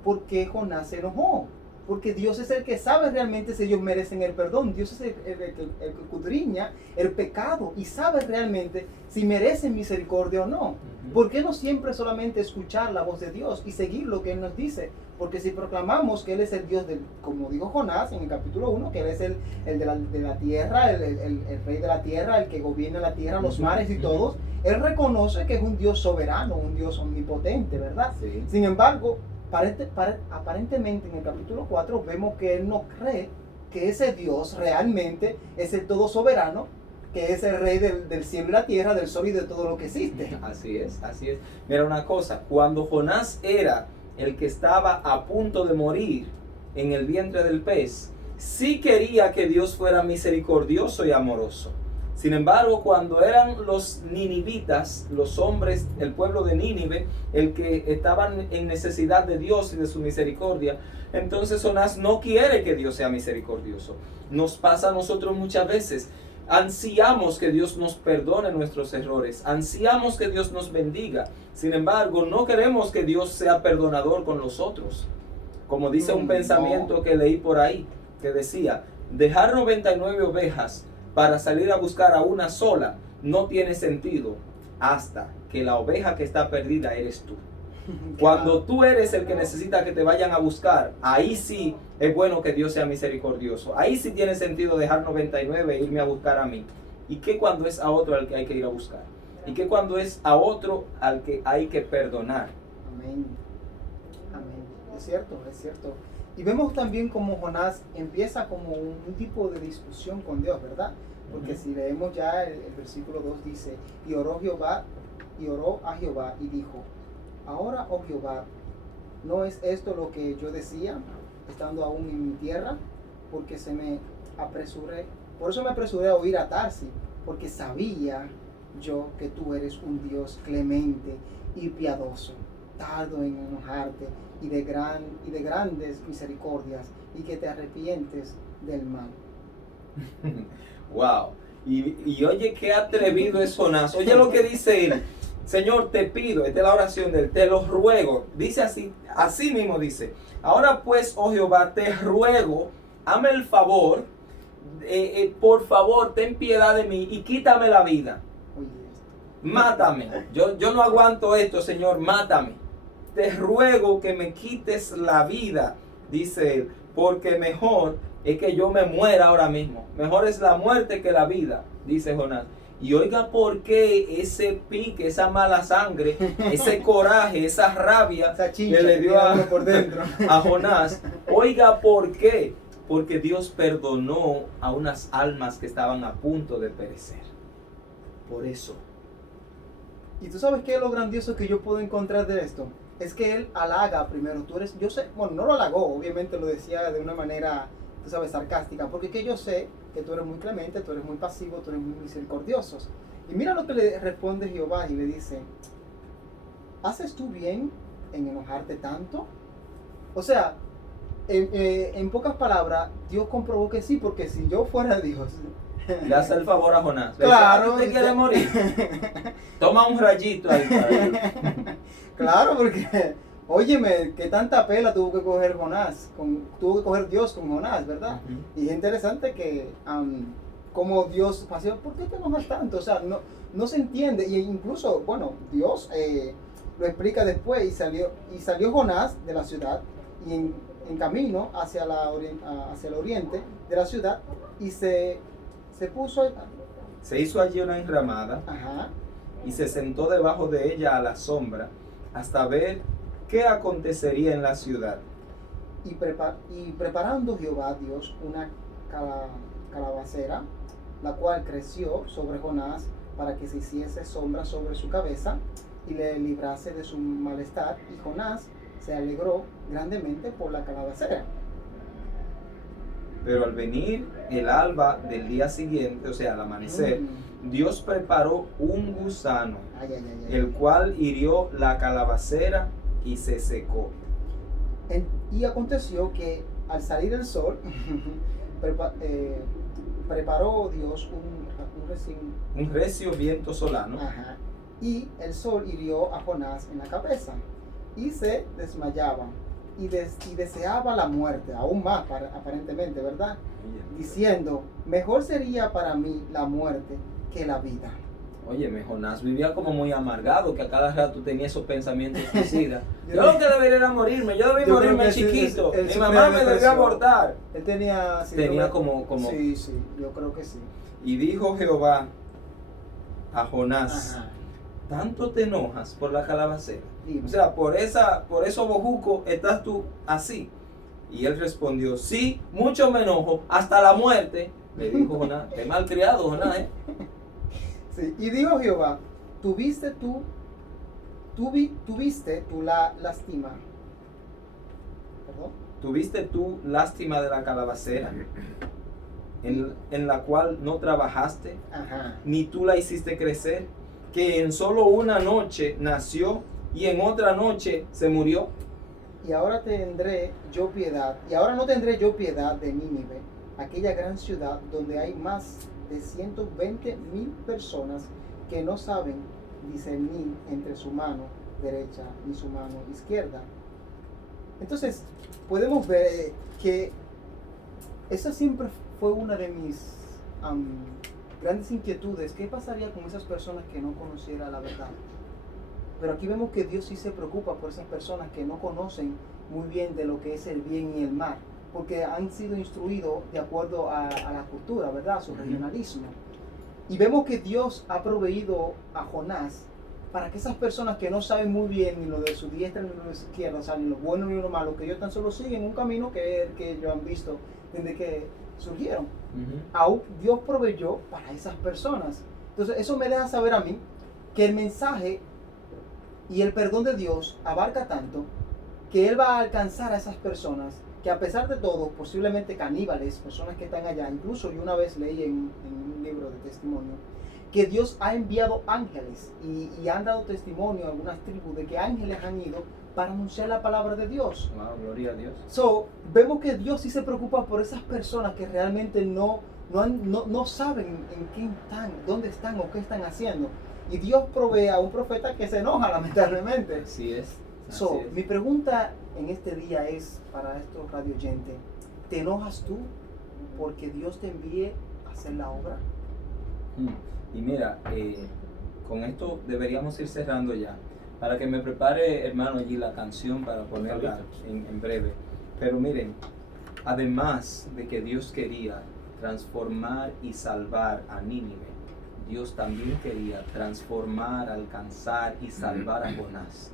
¿por qué Jonás se enojó? Porque Dios es el que sabe realmente si ellos merecen el perdón. Dios es el que escudriña el pecado y sabe realmente si merecen misericordia o no. ¿Por qué no siempre solamente escuchar la voz de Dios y seguir lo que Él nos dice? Porque si proclamamos que Él es el Dios del, como dijo Jonás en el capítulo 1, que Él es el de la tierra, el rey de la tierra, el que gobierna la tierra, los mares y todos, Él reconoce que es un Dios soberano, un Dios omnipotente, ¿verdad? Sí. Sin embargo, aparentemente en el capítulo 4 vemos que Él no cree que ese Dios realmente es el todo soberano, que es el rey del cielo y la tierra, del sol y de todo lo que existe. Así es. Mira una cosa, cuando Jonás era el que estaba a punto de morir en el vientre del pez, sí quería que Dios fuera misericordioso y amoroso. Sin embargo, cuando eran los ninivitas, los hombres, el pueblo de Nínive, el que estaban en necesidad de Dios y de su misericordia, entonces Jonás no quiere que Dios sea misericordioso. Nos pasa a nosotros muchas veces. Ansiamos que Dios nos perdone nuestros errores, ansiamos que Dios nos bendiga. Sin embargo, no queremos que Dios sea perdonador con nosotros. Como dice un pensamiento que leí por ahí, que decía, dejar 99 ovejas para salir a buscar a una sola no tiene sentido hasta que la oveja que está perdida eres tú. Cuando tú eres el que necesita que te vayan a buscar, ahí sí es bueno que Dios sea misericordioso. Ahí sí tiene sentido dejar 99 e irme a buscar a mí. ¿Y qué cuando es a otro al que hay que ir a buscar? ¿Y qué cuando es a otro al que hay que perdonar? Amén. Amén. Es cierto, es cierto. Y vemos también como Jonás empieza como un tipo de discusión con Dios, ¿verdad? Porque si leemos ya el versículo 2 dice, y oró a Jehová y dijo, ahora, oh Jehová, ¿no es esto lo que yo decía, estando aún en mi tierra? Por eso me apresuré a oír a Tarsis, porque sabía yo que tú eres un Dios clemente y piadoso, tardo en enojarte y de grandes misericordias, y que te arrepientes del mal. Wow. Y oye qué atrevido es Jonás. Oye lo que dice él. Señor, te pido, esta es la oración de él, te lo ruego. Dice así mismo dice. Ahora pues, oh Jehová, te ruego, hazme el favor, por favor, ten piedad de mí y quítame la vida. Mátame. Yo no aguanto esto, Señor, mátame. Te ruego que me quites la vida, dice él, porque mejor es que yo me muera ahora mismo. Mejor es la muerte que la vida, dice Jonás. Y oiga por qué ese pique, esa mala sangre, ese coraje, esa rabia que le dio por dentro a Jonás. Oiga por qué. Porque Dios perdonó a unas almas que estaban a punto de perecer. Por eso. Y tú sabes qué es lo grandioso que yo puedo encontrar de esto. Es que él halaga primero. Yo sé, bueno, no lo halagó, obviamente lo decía de una manera, tú sabes, sarcástica. Porque que yo sé que tú eres muy clemente, tú eres muy pasivo, tú eres muy misericordioso. Y mira lo que le responde Jehová y le dice, ¿haces tú bien en enojarte tanto? O sea, en pocas palabras, Dios comprobó que sí, porque si yo fuera Dios... Le hace el favor a Jonás. Claro. ¿Usted quiere morir? Toma un rayito ahí. Claro, porque, óyeme, qué tanta pela tuvo que coger tuvo que coger Dios con Jonás, ¿verdad? Uh-huh. Y es interesante que, como Dios pasó, ¿por qué te enojas tanto? O sea, no se entiende. Y incluso, bueno, Dios lo explica después, y salió Jonás de la ciudad, y en camino hacia el oriente de la ciudad, y se hizo allí una enramada. Ajá. Y se sentó debajo de ella a la sombra hasta ver qué acontecería en la ciudad. Y preparando Jehová Dios una calabacera, la cual creció sobre Jonás para que se hiciese sombra sobre su cabeza y le librase de su malestar. Y Jonás se alegró grandemente por la calabacera. Pero al venir el alba del día siguiente, o sea, al amanecer, Dios preparó un gusano, el cual hirió la calabacera y se secó. Y aconteció que al salir el sol, preparó Dios un recio viento solano. Ajá, y el sol hirió a Jonás en la cabeza, y se desmayaba. Y deseaba la muerte, aún más aparentemente, ¿verdad? Diciendo, mejor sería para mí la muerte que la vida. Oye, Jonás vivía como muy amargado, que a cada rato tenía esos pensamientos suicidas. Yo lo que debería era morirme, yo debí morirme chiquito, mi mamá me debió abortar. Él tenía como... Sí, yo creo que sí. Y dijo Jehová a Jonás, ajá, ¿tanto te enojas por la calabacera? Dime. O sea, por esos bojucos estás tú así. Y él respondió, sí, mucho me enojo, hasta la muerte. Le dijo Jonás, qué malcriado Jonás, ¿eh? Sí, y dijo Jehová, tuviste tú la lástima. ¿Perdón? Tuviste tú lástima de la calabacera, en la cual no trabajaste, ajá, ni tú la hiciste crecer, que en solo una noche nació y en otra noche se murió. Y ahora no tendré yo piedad de Nínive, aquella gran ciudad donde hay más de 120,000 personas que no saben discernir entre su mano derecha ni su mano izquierda. Entonces, podemos ver que esa siempre fue una de mis grandes inquietudes. ¿Qué pasaría con esas personas que no conocieran la verdad? Pero aquí vemos que Dios sí se preocupa por esas personas que no conocen muy bien de lo que es el bien y el mal, porque han sido instruidos de acuerdo a la cultura, ¿verdad? A su regionalismo. Y vemos que Dios ha proveído a Jonás para que esas personas que no saben muy bien ni lo de su diestra ni lo de su izquierda, o sea, ni lo bueno ni lo malo, que ellos tan solo siguen un camino que ellos han visto desde que surgieron. Aún Dios proveyó para esas personas. Entonces eso me deja saber a mí que el mensaje y el perdón de Dios abarca tanto que Él va a alcanzar a esas personas que, a pesar de todo, posiblemente caníbales, personas que están allá. Incluso yo una vez leí en un libro de testimonio que Dios ha enviado ángeles y han dado testimonio a algunas tribus de que ángeles han ido para anunciar la palabra de Dios. Wow, gloria a Dios. So, vemos que Dios sí se preocupa por esas personas que realmente no saben en qué están, dónde están o qué están haciendo. Y Dios provee a un profeta que se enoja, lamentablemente. Así es. So, mi pregunta en este día es para estos radio oyentes: ¿te enojas tú porque Dios te envíe a hacer la obra? Y mira, con esto deberíamos ir cerrando ya, para que me prepare, hermano, allí la canción para ponerla en breve. Pero miren, además de que Dios quería transformar y salvar a Nínive, Dios también quería transformar, alcanzar y salvar a Jonás.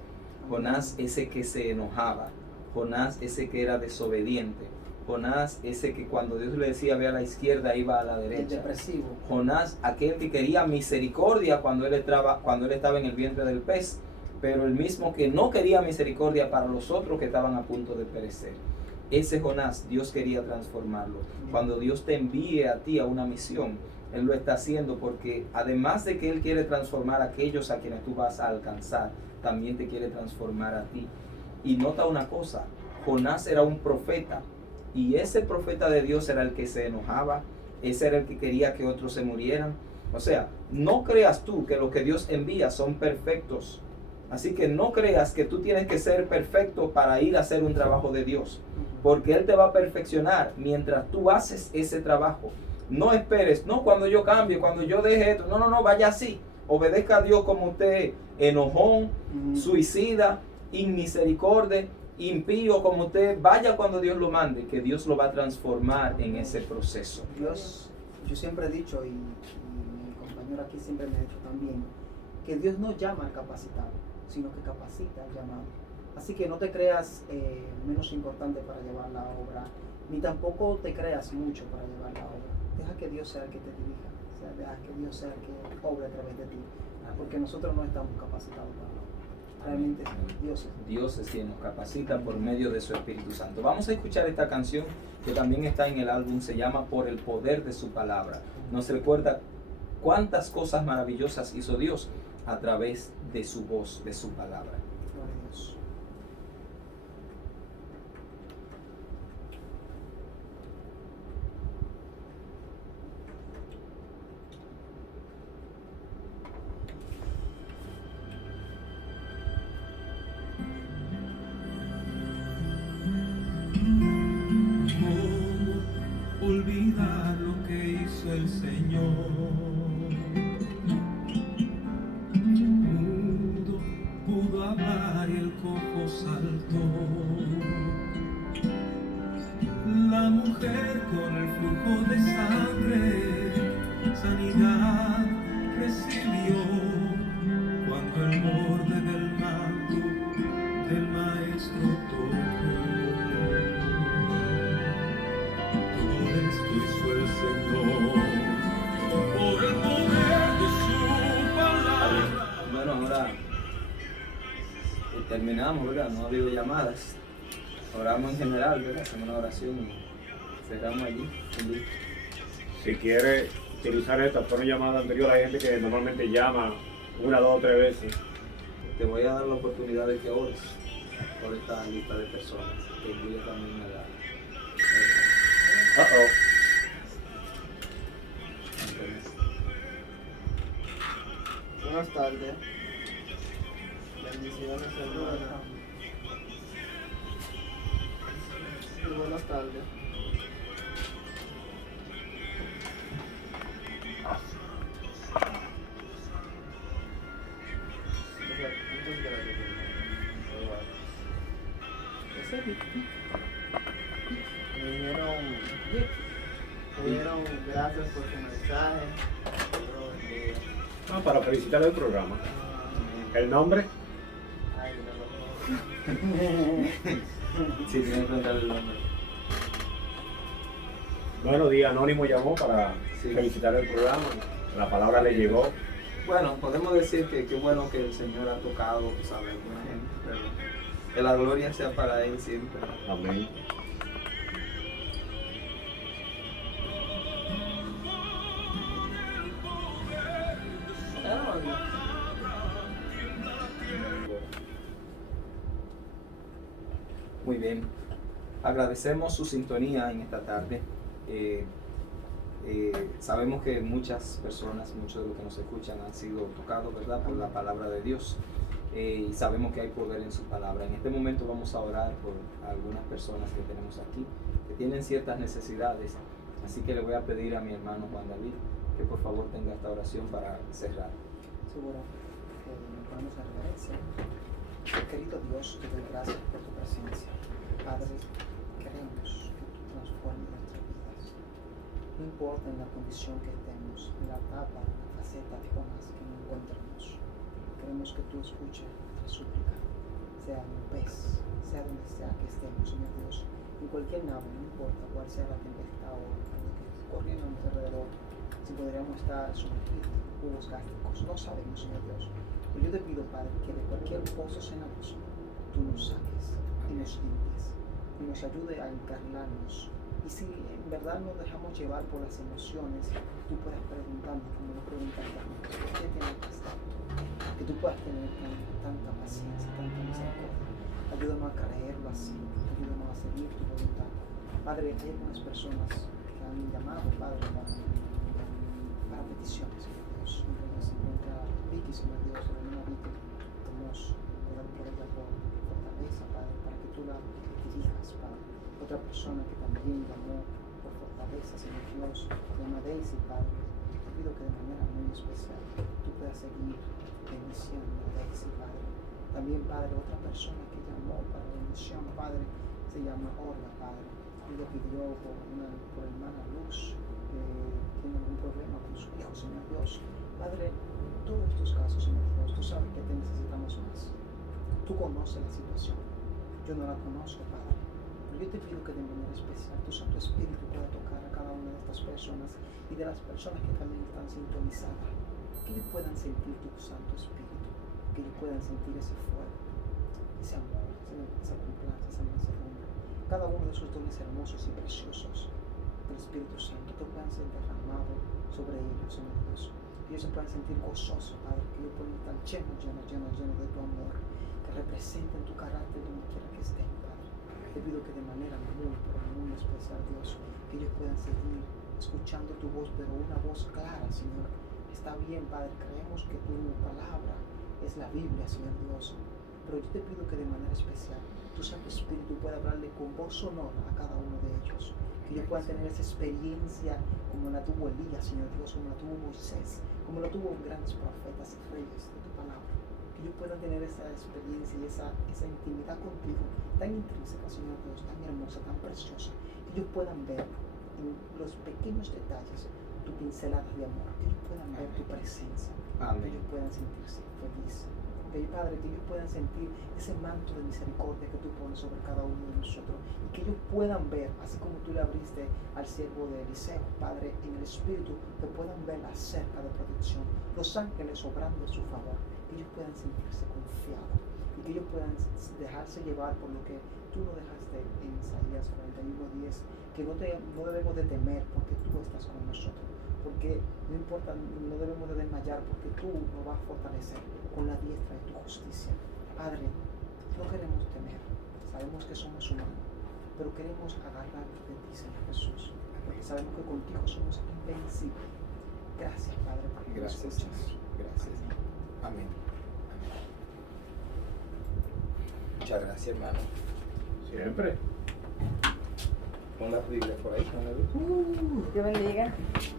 Jonás ese que se enojaba, Jonás ese que era desobediente, Jonás ese que cuando Dios le decía ve a la izquierda iba a la derecha. El depresivo. Jonás aquel que quería misericordia cuando él estaba en el vientre del pez, pero el mismo que no quería misericordia para los otros que estaban a punto de perecer. Ese Jonás Dios quería transformarlo. Cuando Dios te envíe a ti a una misión, Él lo está haciendo porque además de que Él quiere transformar a aquellos a quienes tú vas a alcanzar, también te quiere transformar a ti. Y nota una cosa, Jonás era un profeta y ese profeta de Dios era el que se enojaba, ese era el que quería que otros se murieran. O sea, no creas tú que los que Dios envía son perfectos. Así que no creas que tú tienes que ser perfecto para ir a hacer un trabajo de Dios, porque Él te va a perfeccionar mientras tú haces ese trabajo. No esperes, no, cuando yo cambie, cuando yo deje esto, no, vaya así. Obedezca a Dios como usted, enojón, suicida, inmisericordia, impío como usted, vaya cuando Dios lo mande, que Dios lo va a transformar en ese proceso. Dios, yo siempre he dicho, y mi compañero aquí siempre me ha dicho también, que Dios no llama al capacitado, sino que capacita al llamado. Así que no te creas menos importante para llevar la obra, ni tampoco te creas mucho para llevar la obra. Deja que Dios sea el que te dirija, o sea, deja que Dios sea el que obre a través de ti, porque nosotros no estamos capacitados para la obra. Realmente Dios es quien nos capacita por medio de su Espíritu Santo. Vamos a escuchar esta canción que también está en el álbum, se llama Por el poder de su palabra. Nos recuerda cuántas cosas maravillosas hizo Dios a través de su voz, de su palabra. Gloria a Dios. Olvidar lo que hizo el Señor. Mudo pudo hablar y el cojo saltó. La mujer con el flujo de sangre, sanidad recibió cuando el borde del manto del maestro tocó. Esto hizo el Señor por el poder de su palabra. Bueno, ahora terminamos, ¿verdad? No ha habido llamadas. Oramos en general, ¿verdad? Hacemos una oración y cerramos allí. Si quiere utilizar esta, fueron llamadas anteriores, hay gente que normalmente llama 1, 2, 3 veces. Te voy a dar la oportunidad de que ores por esta lista de personas que envíe también a la... Buenas tardes. Bendiciones, hermano. Muy buenas tardes. muchas gracias. Ese es Vic. Me dijeron gracias por tu mensaje. Para felicitar el programa. ¿El nombre? Ay, no lo puedo. Sí, tienen que contar el nombre. Bueno, Día Anónimo llamó para felicitar el programa. La palabra le llegó. Bueno, podemos decir que qué bueno que el Señor ha tocado, ¿sabes? Alguna gente, pero que la gloria sea para Él siempre. Amén. Muy bien. Agradecemos su sintonía en esta tarde. Sabemos que muchas personas, muchos de los que nos escuchan han sido tocados, ¿verdad?, por la palabra de Dios. Y sabemos que hay poder en su palabra. En este momento vamos a orar por algunas personas que tenemos aquí que tienen ciertas necesidades. Así que le voy a pedir a mi hermano Juan David que por favor tenga esta oración para cerrar. Seguro que nos ponemos en reverencia. Querido Dios, te doy gracias por tu presencia. Padre, queremos que tú transformes nuestras vidas. No importa en la condición que estemos, en la etapa, en la faceta de Jonás que nos encontremos. Queremos que tú escuches nuestra súplica, sea en un pez, sea donde sea que estemos, Señor Dios, en cualquier nave, no importa cuál sea la tempestad o lo que esté corriendo a nuestro alrededor, si podríamos estar sumergidos en jugos gástricos, no sabemos, Señor Dios. Pero yo te pido, Padre, que de cualquier pozo cenagoso tú nos saques y nos limpies y nos ayude a encarnarnos. Y si en verdad nos dejamos llevar por las emociones, tú puedas preguntarnos como nos preguntaste a nosotros, ¿por qué tienes que estar? Que tú puedas tener tanta paciencia, tanta misericordia. Ayúdanos a creerlo así, ayúdanos a seguir tu voluntad. Padre, hay algunas personas que han llamado, Padre, para peticiones, Señor Dios. Entre ellas se encuentra Vicky, Señor Dios, la hermana Vicky. Queremos orar por ella por fortaleza, Padre, para que tú la dirijas, Padre. Otra persona que también llamó por fortaleza, Señor Dios, se llama Daisy, Padre. Te pido que de manera muy especial tú puedas seguir bendiciendo a Daisy, Padre. También, Padre, otra persona que llamó para bendición, Padre, se llama Orla, Padre. Ella pidió por hermana Luz, que tiene algún problema con su hijo, Señor Dios. Padre, en todos estos casos, Señor Dios, tú sabes que te necesitamos más. Tú conoces la situación. Yo no la conozco, Padre. Pero yo te pido que de manera especial tu Santo Espíritu pueda tocar a cada una de estas personas y de las personas que también están sintonizadas. Que ellos puedan sentir tu Santo Espíritu. Que ellos puedan sentir ese fuego, ese amor, esa confianza, esa mansedumbre. Cada uno de esos dones hermosos y preciosos del Espíritu Santo que puedan ser derramados sobre ellos, Señor Dios. Que ellos se puedan sentir gozosos, Padre, que ellos puedan estar llenos de tu amor, que representen tu carácter donde quiera que estén, Padre. Te pido que de manera muy, pero muy especial, Dios, que ellos puedan seguir escuchando tu voz, pero una voz clara, Señor. Está bien, Padre, creemos que tu palabra es la Biblia, Señor Dios. Pero yo te pido que de manera especial tu Santo Espíritu pueda hablarle con voz sonora a cada uno de ellos. Que ellos puedan tener esa experiencia como la tuvo Elías, Señor Dios, como la tuvo Moisés, como la tuvo grandes profetas y reyes de tu palabra. Que ellos puedan tener esa experiencia y esa intimidad contigo tan intrínseca, Señor Dios, tan hermosa, tan preciosa. Que ellos puedan ver en los pequeños detalles tu pincelada de amor. Que ellos puedan ver tu presencia. Amén. Que ellos puedan sentirse felices. Padre, que ellos puedan sentir ese manto de misericordia que tú pones sobre cada uno de nosotros y que ellos puedan ver, así como tú le abriste al siervo de Eliseo, Padre, en el Espíritu, que puedan ver la cerca de protección, los ángeles obrando a su favor, que ellos puedan sentirse confiados y que ellos puedan dejarse llevar por lo que tú nos dejaste en Isaías 41:10, que no debemos de temer porque tú estás con nosotros, porque no importa, no debemos de desmayar porque tú nos vas a fortalecer con la diestra de tu justicia. Padre, no queremos temer, sabemos que somos humanos, pero queremos agarrarnos de ti, Señor Jesús, porque sabemos que contigo somos invencibles. Gracias, Padre, porque nos Gracias, escuchas. Señor. Gracias. Amén. Amén. Muchas gracias, hermano. Siempre. Pon las Biblias por ahí. Dios bendiga.